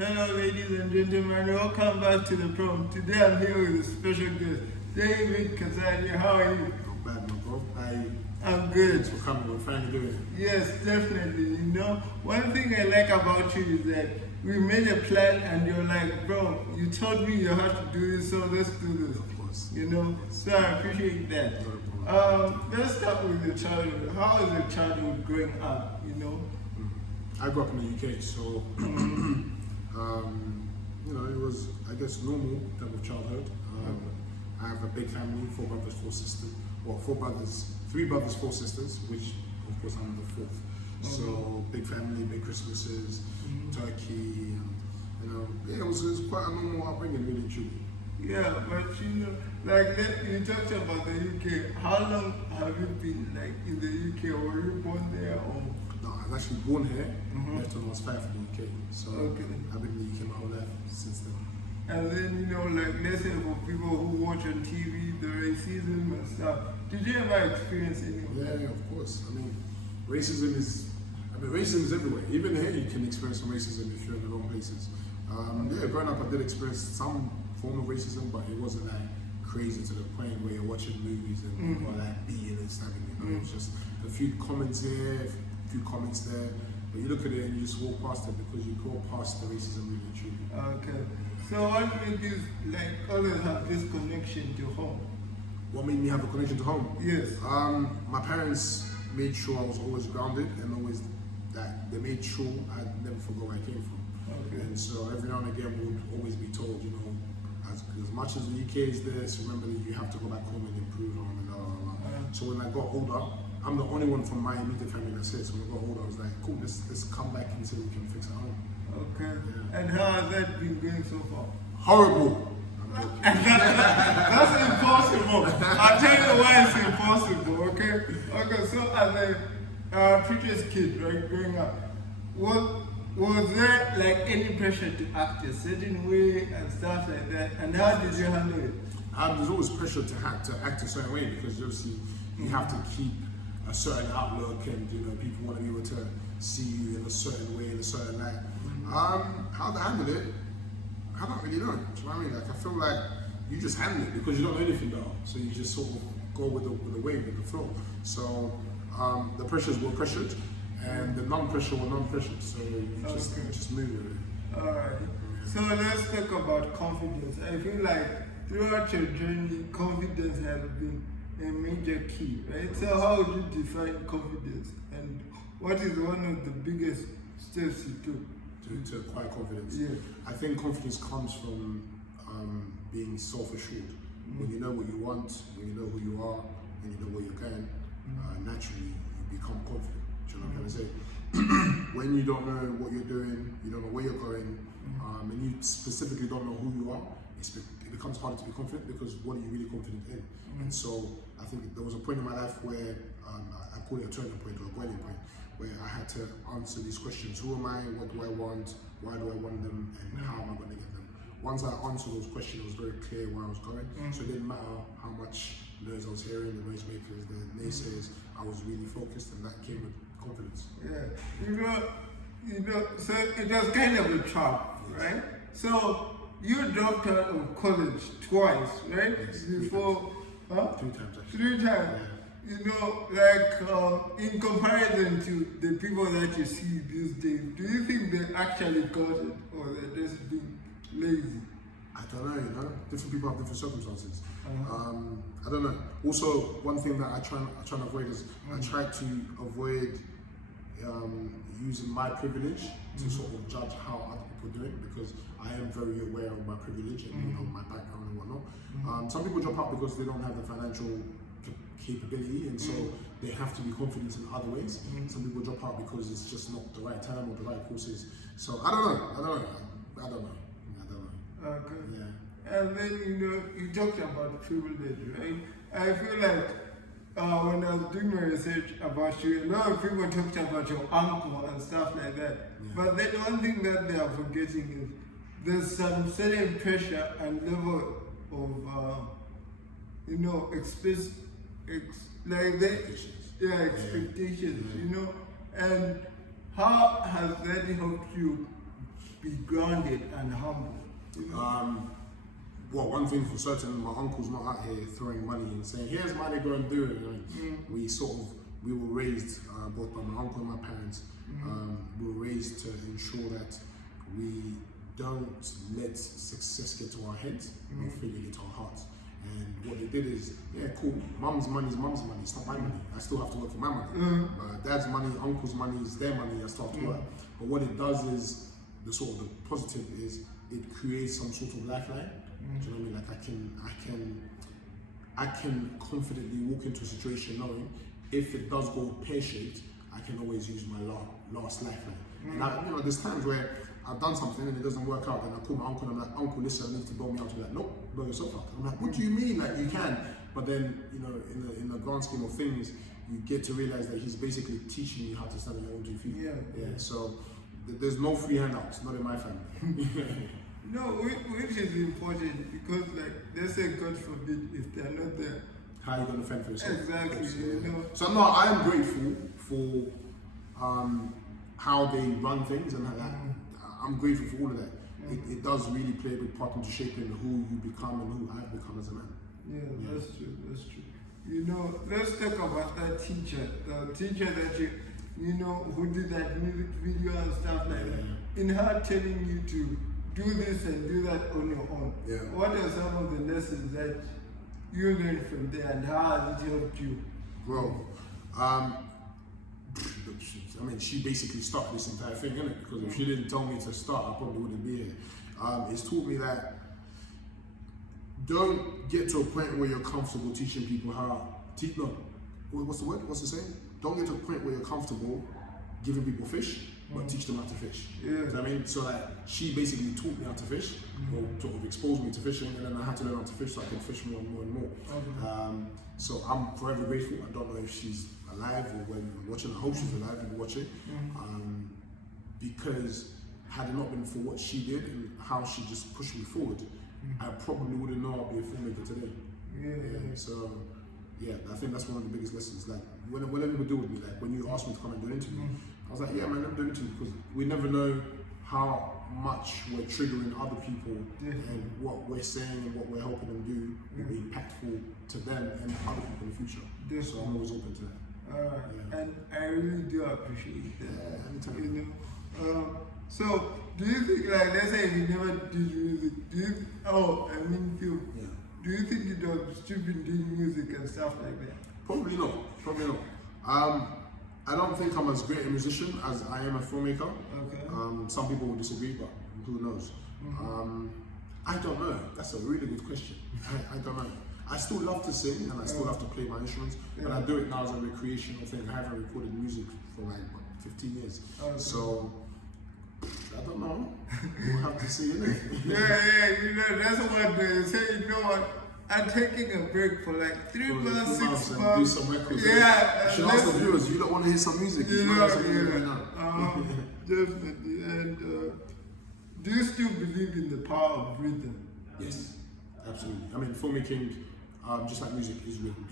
Hello, ladies and gentlemen. Welcome back to the program. Today I'm here with a special guest, David Kazadi. How are you? Not bad, my bro. I'm good. Thanks for coming. We're finally doing it. Yes, definitely. You know, one thing I like about you is that we made a plan and you're like, bro, you told me you have to do this, so let's do this. Of course. You know, so I appreciate that. Not a problem. Let's start with your childhood. How was your childhood growing up, you know? I grew up in the UK, so it was, I guess, normal type of childhood. I have a big family, 4 brothers, 4 sisters. Well, 4 brothers, 3 brothers, 4 sisters, which of course I'm the 4th. So big family, big Christmases, turkey. It was quite a normal upbringing, really, truly. Yeah, but you know, like you talked about the UK. How long have you been like in the UK? Were you born there or? No, I was actually born here, left when I was 5 in the UK. So Okay. I've been in the UK my whole life since then. And then, you know, like let's say for people who watch on TV, the racism and stuff, did you ever experience any of that? Yeah, of course. Racism is everywhere. Even here you can experience some racism if you're in the wrong places. Growing up I did experience some form of racism, but it wasn't like crazy to the point where you're watching movies and people are like beating and stabbing you. It was just a few comments here, a few comments there. But you look at it and you just walk past it because you go past the racism really truly. Okay. So what made you like always have this connection to home? What made me have a connection to home? Yes. My parents made sure I was always grounded and always that they made sure I never forgot where I came from. Okay. And so every now and again we would always be told, as much as the UK is this, remember that you have to go back home and improve on and blah, blah, blah. So when I got older, I'm the only one from my immediate family that's here. So when I got older, I was like, cool, let's come back and see what we can fix at home. Okay. Yeah. And how has that been going so far? Horrible. That's impossible. I'll tell you why it's impossible, okay? Okay, so as a preacher's kid, right, growing up, was there like any pressure to act a certain way and stuff like that? And how did you handle it? There's always pressure to act a certain way because obviously you have to keep a certain outlook and people want to be able to see you in a certain way, in a certain light. How to handle it, I don't really know. Do you know what I mean? Like I feel like you just handle it because you don't know anything though. So you just sort of go with the wave, with the flow. So the pressures were pressured and the non-pressure were non-pressured. So you just move with it. Alright. So let's talk about confidence. I feel like throughout your journey, confidence has been a major key, right? So how would you define confidence and what is one of the biggest steps you took? To acquire confidence. Yeah. I think confidence comes from being self-assured. When you know what you want, when you know who you are, and you know where you're going, naturally you become confident. Do you know what I'm trying to say? When you don't know what you're doing, you don't know where you're going, and you specifically don't know who you are, it becomes harder to be confident because what are you really confident in? And so I think there was a point in my life where I call it a turning point or a boiling point, where I had to answer these questions. Who am I? What do I want? Why do I want them? And how am I going to get them? Once I answered those questions, it was very clear where I was going. So it didn't matter how much noise I was hearing, the noisemakers, the naysayers, I was really focused and that came with confidence. Yeah. So it was kind of a trap, right? So you dropped out of college twice, right? Yes, Before, 3 times actually. 3 times. Yeah. In comparison to the people that you see these days, do you think they actually got it or they're just being lazy? I don't know, different people have different circumstances. I don't know. Also, one thing that I try to avoid is I try to avoid using my privilege to sort of judge how other people do it because I am very aware of my privilege and my background and whatnot. Some people drop out because they don't have the financial capability and so they have to be confident in other ways. Some people drop out because it's just not the right time or the right courses. So I don't know. Okay. Yeah. And then you talked about privilege, right? I feel like when I was doing my research about you, a lot of people talked about your uncle and stuff like that. Yeah. But then one thing that they are forgetting is there's some certain pressure and level of expectations, and how has that helped you be grounded and humble. Well, one thing for certain, my uncle's not out here throwing money and saying, here's money, go and do it. We were raised, both by my uncle and my parents, we were raised to ensure that we don't let success get to our heads, or failure get to our hearts. And what they did is, yeah, cool, mum's money is mum's money, it's not my money. I still have to work for my money. Dad's money, uncle's money is their money, I still have to work. But what it does is, the positive is, it creates some sort of lifeline. Do you know what I mean? Like I can confidently walk into a situation knowing if it does go pear-shaped, I can always use my last lifeline. And there's times where I've done something and it doesn't work out, and I call my uncle and I'm like, uncle, listen, I need to bail me out. He's like, nope, bail yourself out. I'm like, what do you mean? Like, you can. But then, in the grand scheme of things, you get to realize that he's basically teaching you how to stand on your own 2 feet. Yeah. So there's no free handouts, not in my family. No, which is important, because like they say, God forbid, if they're not there, how are you going to fend for yourself? Exactly. So no, I am grateful for how they run things, and I'm grateful for all of that. It does really play a big part into shaping who you become and who I've become as a man. Yeah, that's true. Let's talk about that teacher. The teacher that who did that music video and stuff like that. In her telling you to do this and do that on your own. Yeah. What are some of the lessons that you learned from there, and how has it helped you? Well, I mean, she basically started this entire thing, innit? Because if she didn't tell me to start, I probably wouldn't be here. It's taught me that don't get to a point where you're comfortable teaching people how what's the word? What's the saying? Don't get to a point where you're comfortable giving people fish, but teach them how to fish. Yeah. You know what I mean? So like, she basically taught me how to fish, or sort of exposed me to fishing, and then I had to learn how to fish so I could fish more and more and more. So I'm forever grateful. I don't know if she's alive or when watching. I hope she's alive and watching. Because had it not been for what she did and how she just pushed me forward, I probably wouldn't know I'd be a filmmaker today. So yeah, I think that's one of the biggest lessons. Like whenever people do with me, like when you asked me to come and do an interview, I was like, yeah man, let me do an interview, because we never know how much we're triggering other people, and what we're saying and what we're helping them do will be impactful to them and other people in the future. So I'm always open to that. And I really do appreciate that. Yeah, anytime. So do you think, like, let's say if you never did music, film, do you think you'd have still been doing music and stuff like that? Probably not. I don't think I'm as great a musician as I am a filmmaker. Okay. Some people will disagree, but who knows? I don't know. That's a really good question. I don't know. I still love to sing and I still love to play my instruments, but I do it now as a recreational thing. I haven't recorded music for like 15 years. So I don't know. We'll have to see, innit? That's what they say. You know what? I'm taking a break for like 3 months, 6 months. Do some records. You should ask the viewers. You don't want to hear some music. Definitely. And do you still believe in the power of rhythm? Yes, absolutely. I mean, filmmaking, just like music, is rhythm.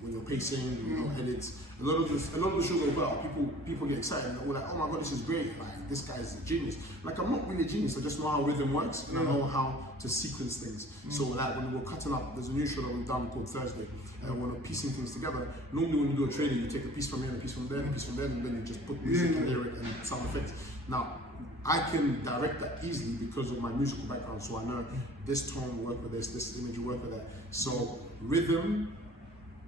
When you're pacing, edits, a lot of the shows I put out, people get excited and they're like, oh my god, this is great, like this guy's a genius. Like, I'm not really a genius, I just know how rhythm works and I know how to sequence things. So like when we're cutting up, there's a new show that we've done called Thursday, and when we're piecing things together, normally when you do a trailer, you take a piece from here, and a piece from there, and a piece from there, and then you just put music and lyric and sound effects. Now, I can direct that easily because of my musical background, so I know this tone will work with this image will work with that. So rhythm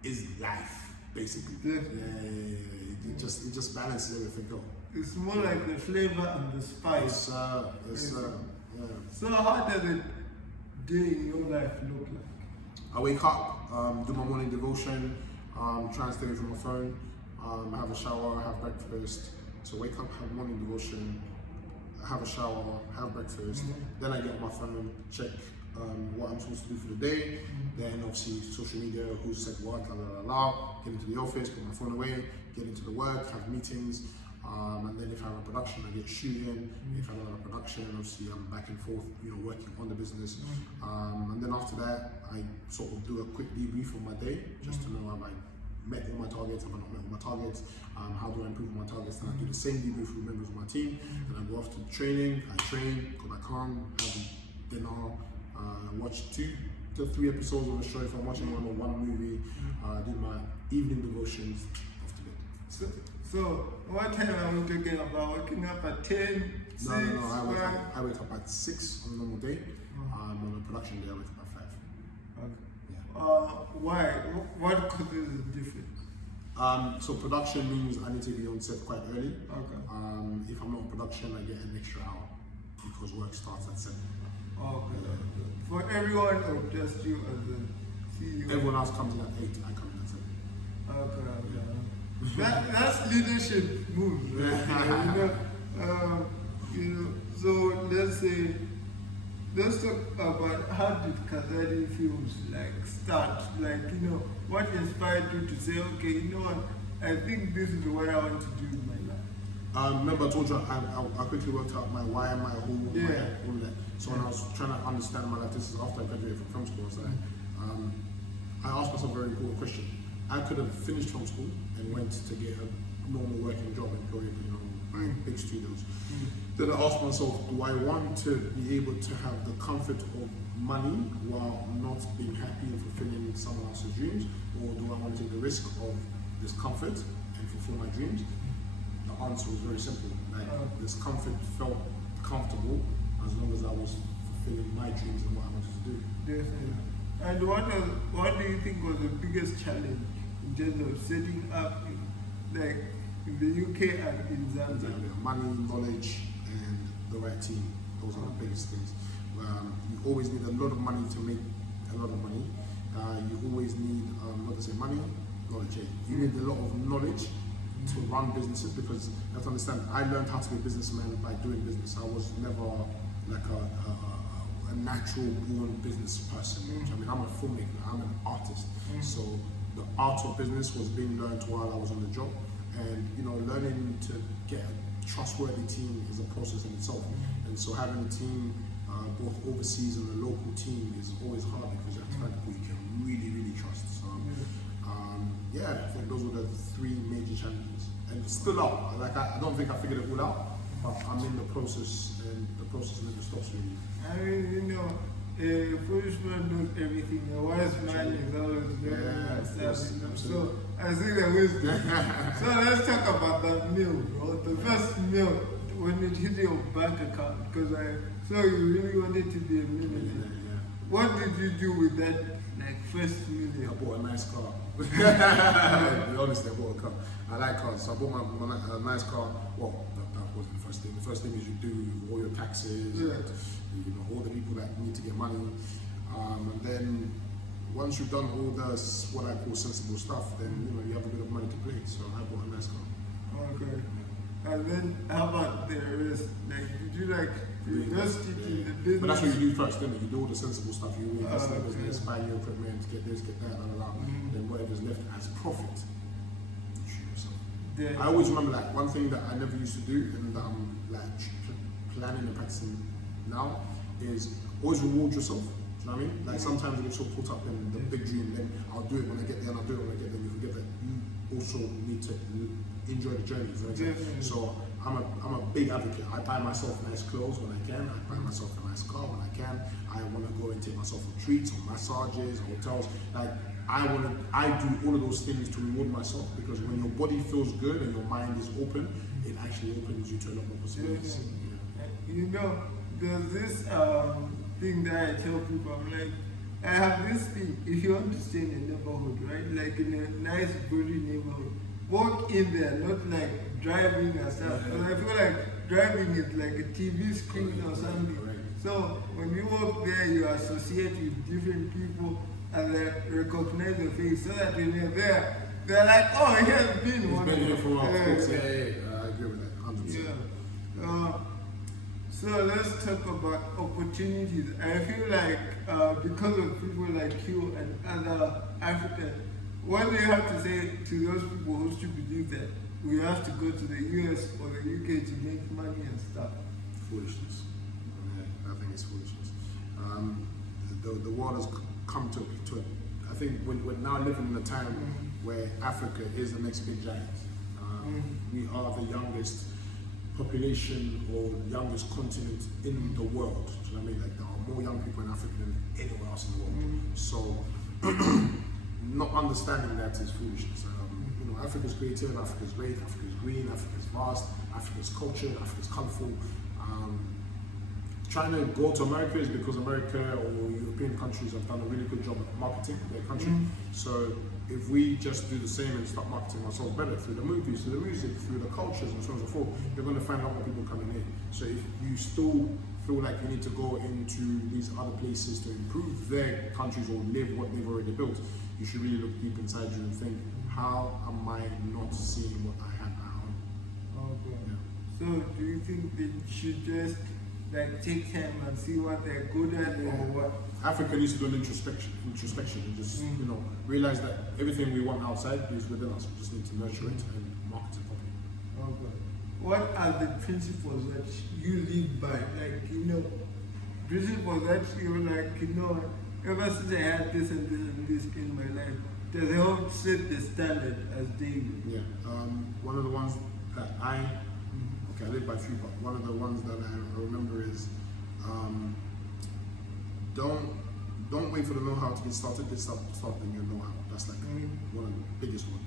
is life, basically. It just balances everything out. It's more like the flavor and the spice. So how does a day in your life look like? I wake up, do my morning devotion, try and stay away from my phone, have a shower, have breakfast. So wake up, have morning devotion, have a shower, have breakfast, then I get on my phone, check what I'm supposed to do for the day, then obviously social media, who said what, get into the office, put my phone away, get into the work, have meetings, and then if I have a production, I get shooting. If I don't have a production, obviously I'm back and forth, working on the business. And then after that, I sort of do a quick debrief of my day, just to know have I met all my targets? Have I not met all my targets? How do I improve on my targets? And I do the same debrief with members of my team. And I go off to training, I train, go back home, have dinner, watch 2 to 3 episodes of a show if I'm watching one movie, do my evening devotions, off to bed. So what time are we talking about? Waking up at 10, 6? No, I wake up at 6 on a normal day. On a production day, I wake up at 5. Okay. Yeah. Why? What causes the difference? So production means I need to be on set quite early. Okay. If I'm not on production, I get an extra hour because work starts at 7. Okay. For everyone or just you as the CEO? Everyone else comes in at 8, I come in at 7. Okay. That's leadership moves, right? So let's talk about how did Kazadi films start? What inspired you to say, okay, you know what, I think this is what I want to do in my life? Remember I told you I quickly worked out my why, my who, my all that. So when I was trying to understand my life, this is after I graduated from film school, so I asked myself a very important question. I could have finished film school and went to get a normal working job employed, by big studios. Then I asked myself, do I want to be able to have the comfort of money while not being happy and fulfilling someone else's dreams? Or do I want to take the risk of this comfort and fulfill my dreams? The answer was very simple. This comfort felt comfortable as long as I was fulfilling my dreams and what I wanted to do. Definitely. And what do you think was the biggest challenge in terms of setting up in the UK and in Zambia? Money, knowledge, and the right team. Those are the biggest things. You always need a lot of money to make a lot of money. You always need, not to say money, knowledge. You need a lot of knowledge to run businesses, because you have to understand, I learned how to be a businessman by doing business. I was never like a natural born business person. I mean, I'm a filmmaker, I'm an artist. So the art of business was being learned while I was on the job. And learning to get a trustworthy team is a process in itself. And so having a team both overseas and a local team is always hard, because you have to find people you can really, really trust. So I think those were the 3 major challenges. And it's still up. I don't think I figured it all out, but I'm in the process, and the process never stops really. I mean, a foolish man knows everything. A wise man is always knowing. So I see the wisdom. So let's talk about that meal, bro. The first meal when it hit your bank account, because I saw you really wanted to be a millionaire. What did you do with that first million? I bought a nice car. Honestly, I bought a car. I like cars, so I bought my nice car. Well, that wasn't the first thing. The first thing is you do all your taxes, all the people that need to get money, and then once you've done all the what I call sensible stuff, then you have a bit of money to play. So I bought a nice car. Okay. And then how about the rest? Did you invest it in the business? But that's what you do first, then you do all the sensible stuff. You invest in the business, buy new equipment, get this, get that, Then whatever's left as profit, you shoot yourself. I always remember one thing that I never used to do, and that I'm planning and practicing now, is always reward yourself. Do you know what I mean? Sometimes you get so caught up in the big dream, then I'll do it when I get there, and I'll do it when I get there. You forget that you also need to enjoy the journey. So I'm a big advocate. I buy myself nice clothes when I can. I buy myself a nice car when I can. I want to go and take myself on treats, on massages, hotels. I do all of those things to reward myself, because when your body feels good and your mind is open, it actually opens you to a lot more possibilities. There's this thing that I tell people. I have this thing. If you want to stay in a neighborhood, right, in a nice, pretty neighborhood, walk in there, not driving and stuff. Because I feel like driving is like a TV screen or something. So when you walk there, you associate with different people and they recognize your face, so that when you're there, they're like, oh, he has been one. He's been here for a while. I agree with that, 100%. So let's talk about opportunities. I feel like because of people like you and other Africans, what do you have to say to those people who still believe that we have to go to the US or the UK to make money and stuff? Foolishness. I think it's foolishness. The world has come to I think we're now living in a time where Africa is the next big giant. We are the youngest population or youngest continent in the world. Do you know what I mean? Like there are more young people in Africa than anywhere else in the world. So not understanding that is foolishness. You know, Africa's creative, Africa's great, Africa's green, Africa's vast, Africa's cultured, Africa's colourful. Trying to go to America is because America or European countries have done a really good job at marketing their country. So if we just do the same and start marketing ourselves better through the movies, through the music, through the cultures and so on and so forth, you're going to find a lot more people coming in. So if you still feel like you need to go into these other places to improve their countries or live what they've already built, you should really look deep inside you and think, how am I not seeing what I have at home? Okay. Yeah. So do you think they should just like take time and see what they're good at or what? Africa needs to do an introspection and just you know realize that everything we want outside is within us. We just need to nurture it and market it properly. Okay. What are the principles that you live by? Like, you know, principles that you're like, you know, ever since I had this and this and this in my life, does it help set the standard as daily? Yeah. One of the ones that I live by a few, but one of the ones that I remember is don't wait for the know-how to get started. Get started in your know-how. That's like one of the biggest ones.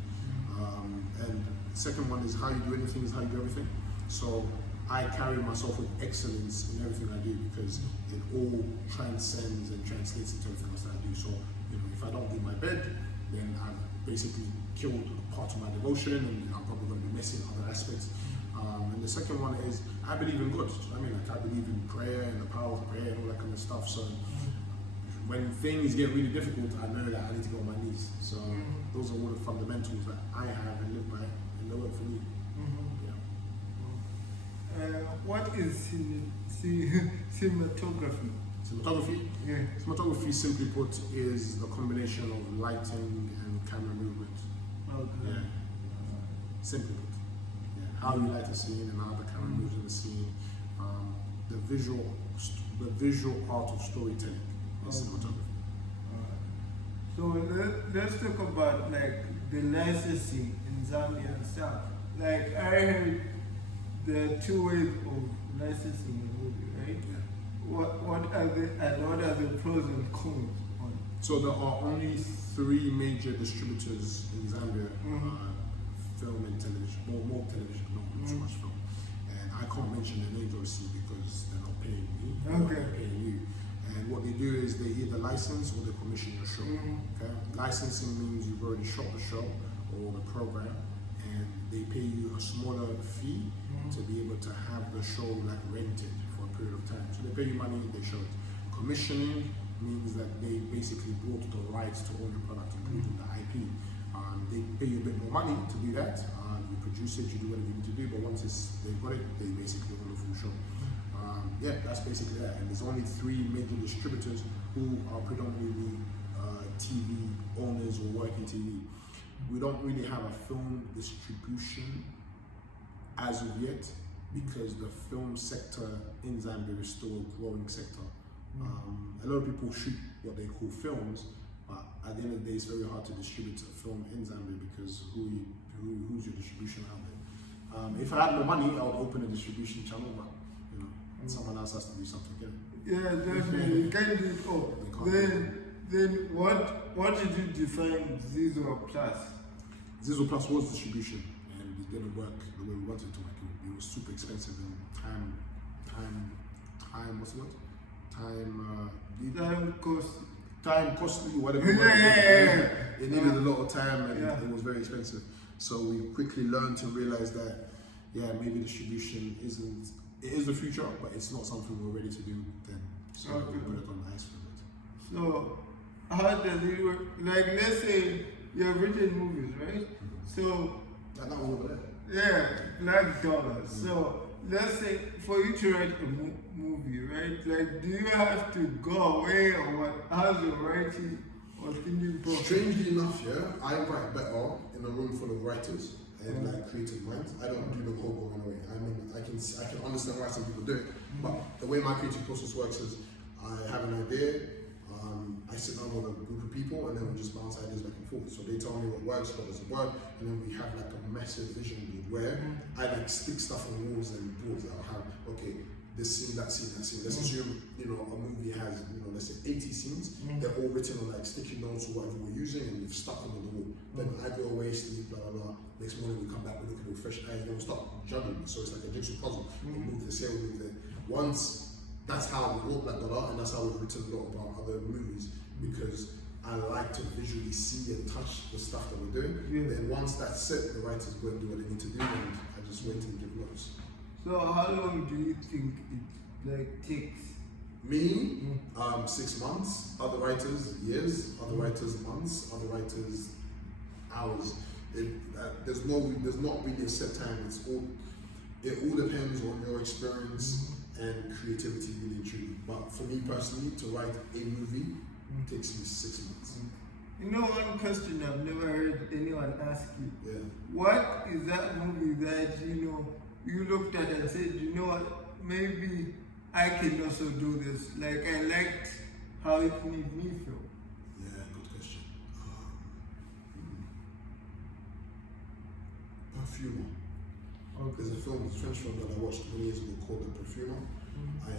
And the second one is how you do anything is how you do everything. So I carry myself with excellence in everything I do because it all transcends and translates into everything else that I do. So you know, if I don't do my bed, then I've basically killed a part of my devotion, and I'm probably going to be missing other aspects. And the second one is I believe in God. I mean, like I believe in prayer and the power of prayer and all that kind of stuff. So when things get really difficult, I know that I need to go on my knees. So those are all the fundamentals that I have and live by, and they work for me. What is cinematography? Cinematography? Yeah. Cinematography, simply put, is the combination of lighting and camera movement. Okay. Yeah. Simply put. How you light a scene and how the camera moves in the scene, the visual art of storytelling is cinematography. So let's talk about like the licensing in Zambia and stuff. Like I heard there are two ways of licensing a movie, right? Yeah. What are the pros and cons on it? So there are only 3 major distributors in Zambia. Film and television, more television, not so much film. And I can't mention their names obviously because they're not paying me, they're paying you. And what they do is they either license or they commission your show. Okay? Licensing means you've already shot the show or the program and they pay you a smaller fee to be able to have the show like rented for a period of time. So they pay you money, they show it. Commissioning means that they basically bought the rights to own your product, including the IP. They pay you a bit more money to do that. You produce it, you do whatever you need to do, but once they've got it, they basically own the full show. Yeah, that's basically that. And there's only 3 major distributors who are predominantly TV owners or work in TV. We don't really have a film distribution as of yet because the film sector in Zambia is still a growing sector. A lot of people shoot what they call films, but at the end of the day, it's very hard to distribute a film in Zambia because who's your distribution out there? If I had more money, I would open a distribution channel, but you know, someone else has to do something. Yeah, definitely. You can't do it all. Then what did you define Zizo Plus? Zizo Plus was distribution, and it didn't work the way we wanted it to work. It was super expensive and what's the word? Time costly, whatever. It needed a lot of time and it was very expensive. So we quickly learned to realize that, maybe distribution it is the future, but it's not something we're ready to do then. So we put it on the ice for a bit. So how does it work? Like, let's say you've written movies, right? So that one over there. Yeah, Black Dollars. So let's say for you to write a movie, right? Like, do you have to go away or what? How's your writing or thinking process? Strangely enough, I write better in a room full of writers and like creative minds. I don't do the whole going away. I mean, I can understand why some people do it, but the way my creative process works is I have an idea, I sit down with a group of people and then we just bounce ideas back and forth. So they tell me what works, what doesn't work, and then we have like a massive vision board where I like stick stuff on walls and boards that I'll have, okay, this scene, that scene, that scene. Let's assume, you know, a movie has, you know, let's say 80 scenes, they're all written on like sticky notes or whatever we're using and we've stuck them on the wall. Then I go away, sleep, blah, blah, blah. Next morning we come back, we look at it with fresh eyes, then we start juggling. So it's like a jigsaw puzzle. We move this here, we move there. Once, that's how we wrote Black Dollar, and that's how we've written a lot about other movies, because I like to visually see and touch the stuff that we're doing. Then once that's set, the writers go and do what they need to do, and I just wait and give notes. So how long do you think it like takes? Me, 6 months. Other writers, years. Other writers, months. Other writers, hours. There's not really a set time. It all depends on your experience and creativity, really and truly. But for me personally, to write a movie takes me 6 months. You know, one question I've never heard anyone ask you. Yeah. What is that movie that, you know, you looked at and said, you know what, maybe I can also do this. Like, I liked how it made me feel. Yeah, good question. Perfumer. Okay. There's a French film that I watched many years ago called The Perfumer,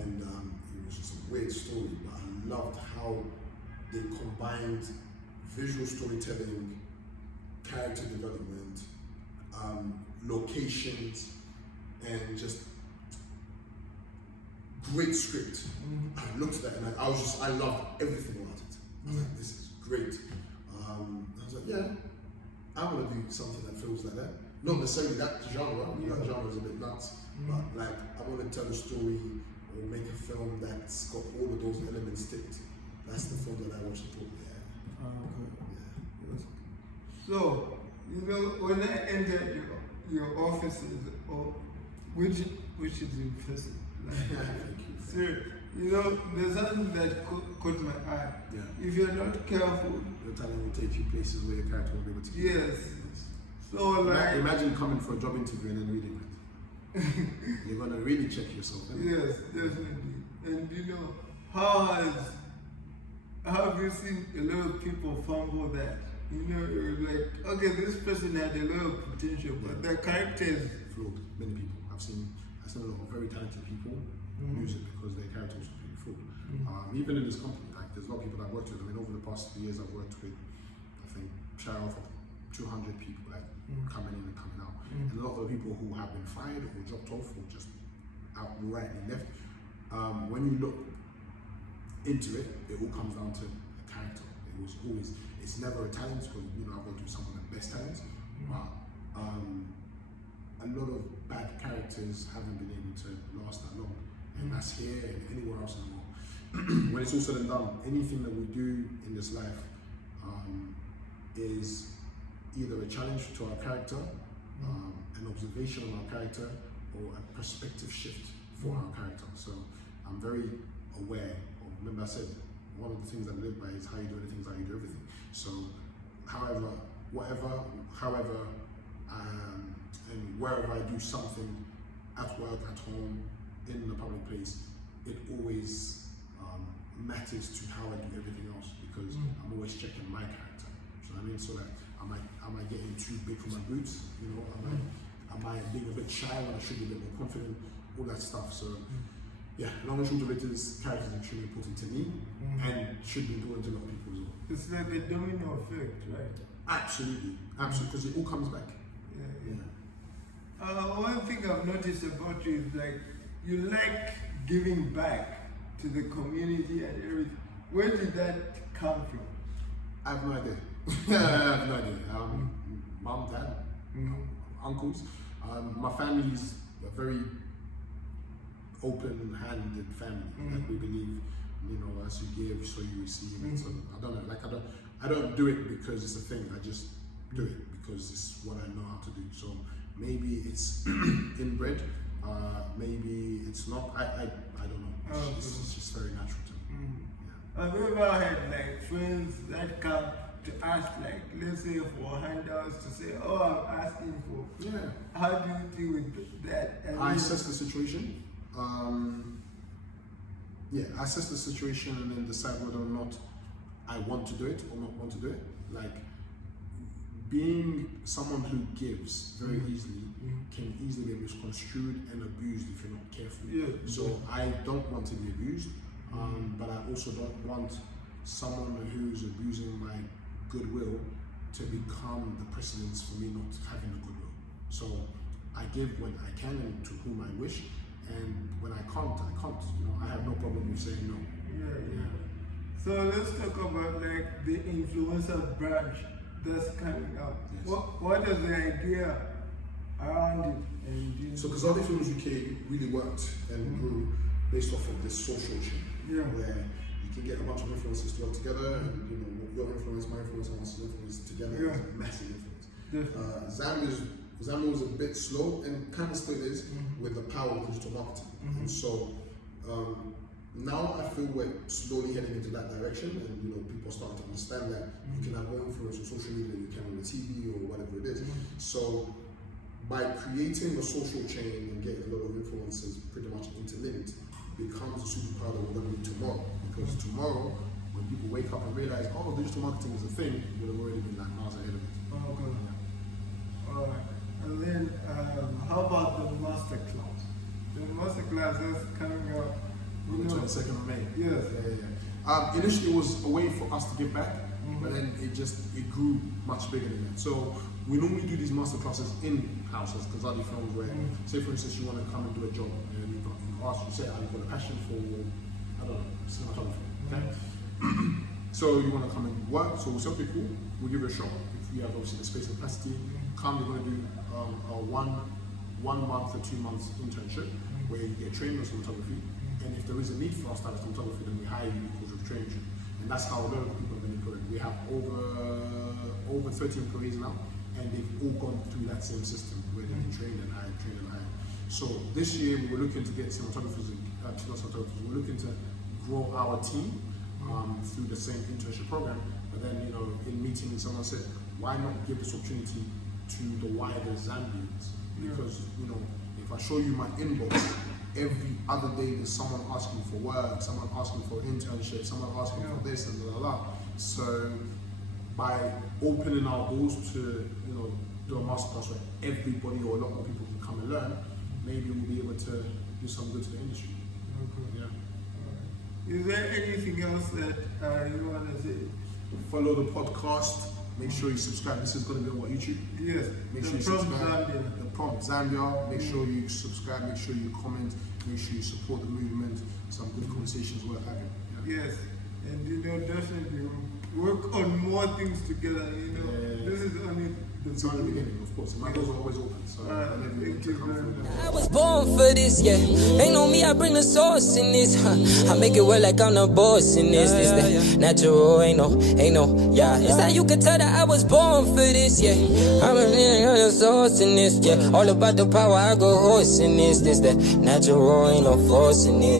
and it was just a weird story, but I loved how they combined visual storytelling, character development, locations, and just great script. I looked at that and I loved everything about it. I was like, this is great. I was like, yeah, I want to do something that feels like that. Not necessarily that genre, that genre is a bit nuts, but like I want to tell a story or make a film that's got all of those elements ticked. That's the film that I watched and thought, So, you know, when I entered your offices, or which is impressive. Thank you. Sir, you know, there's something that caught my eye. Yeah. If you're not careful, Your talent will take you places where your character won't be able to get. yes. So like, imagine coming for a job interview and then reading it. You're gonna really check yourself. yes, definitely. And you know, how have you seen a lot of people fumble that? You know, you're like, okay, this person had a lot of potential, but their characters flawed. Many people. I've seen a lot of very talented people lose it because their characters were pretty flawed. Even in this company, like there's a lot of people that I've worked with. I mean, over the past 3 years, I've worked with, I think, shy of 200 people that coming in and coming out. And a lot of the people who have been fired or dropped off or just outrightly left. When you look into it, it all comes down to a character. It was always, it's never a talent because, you know, I've worked with some of the best talents, but a lot of bad characters haven't been able to last that long. And that's here and anywhere else in the world. When it's all said and done, anything that we do in this life is either a challenge to our character, an observation on our character, or a perspective shift for our character. So I'm very aware of, remember I said, one of the things I live by is how you do anything is how you do everything. So however, and wherever I do something, at work, at home, in a public place, it always matters to how I do everything else, because I'm always checking my character. So I mean, so that am I getting too big for my boots? You know, am I being a bit shy when I should be a bit more confident? All that stuff. So yeah, long and short of it is, character is extremely important to me and should be important to a lot of people as well. It's like a domino effect, right? Absolutely, because it all comes back. One thing I've noticed about you is like you like giving back to the community and everything. Where did that come from? I have no idea. I have no idea. Mom, dad, uncles. My family's a very open-handed family. Like we believe, you know, as you give, so you receive. And so I don't know. Like I don't do it because it's a thing. I just do it because it's what I know how to do. So maybe it's inbred. Maybe it's not. I don't know. It's just very natural to me. Have you ever had like friends that come to ask, like, let's say for handouts, to say, oh, I'm asking for. Yeah. How do you deal with that? And I assess the situation. I assess the situation and then decide whether or not I want to do it or not want to do it. Like being someone who gives very easily can easily be misconstrued and abused if you're not careful. So I don't want to be abused, but I also don't want someone who's abusing my goodwill to become the precedence for me not having the goodwill. So I give when I can and to whom I wish, and when I can't, I can't. You know, I have no problem with saying no. So let's talk about like the influencer branch that's coming up. What is the idea around it? And so Kazadi Films UK really worked and grew based off of this social chain, where you can get a bunch of influencers to work together, and you know, your influence, my influence, and our influence together is a massive influence. Zambia was a bit slow and kind of still is with the power of digital marketing. And so now I feel we're slowly heading into that direction, and you know, people are starting to understand that you can have more influence on social media than you can on the TV or whatever it is. So by creating a social chain and getting a lot of influencers pretty much interlinked becomes a superpower that we're going to need tomorrow. Because tomorrow, when people wake up and realize, oh, digital marketing is a thing, we'll have already been like miles ahead of it. Alright. And then how about the masterclass? The masterclass that's coming up On the 22nd of May. Yes. Initially it was a way for us to give back, but then it grew much bigger than that. So we normally do these masterclasses in-house as Kazadi Films, where say for instance you want to come and do a job and you ask, you say, I've got a passion for, I don't know, cinematography. Okay? So you want to come and work, so we'll say, okay, cool, we'll give you a shot. If we have obviously the space and capacity, come, we're going to do a 1 month or 2 months internship where you get trained on cinematography, and if there is a need for us to have cinematography, then we hire you because we've trained you. And that's how a lot of people have been employed. We have over 30 employees now, and they've all gone through that same system where they've been trained and hired. So this year we were looking to get cinematographers, we're looking to grow our team through the same internship program. But then, you know, in meeting, someone said, why not give this opportunity to the wider Zambians? Because, you know, if I show you my inbox, every other day there's someone asking for work, someone asking for internship, someone asking for this and blah, blah, blah. So by opening our doors to, you know, do a masterclass where everybody or a lot more people can come and learn, maybe we'll be able to do some good to the industry. Is there anything else that you want to say? Follow the podcast. Make sure you subscribe. This is going to be on YouTube. Yes. Make sure you subscribe. The Prompt Zambia. Make sure you subscribe. Make sure you comment. Make sure you support the movement. Some good conversations worth having. Yes. And you know, definitely work on more things together. You know, this is only the beginning, of course. My doors are always open. So I was born for this, Ain't no me, I bring the sauce in this. I make it work like I'm the boss in this. This that natural, ain't no, It's like you can tell that I was born for this, I'm the sauce in this, All about the power, I go horse in this. This that natural, ain't no force in it.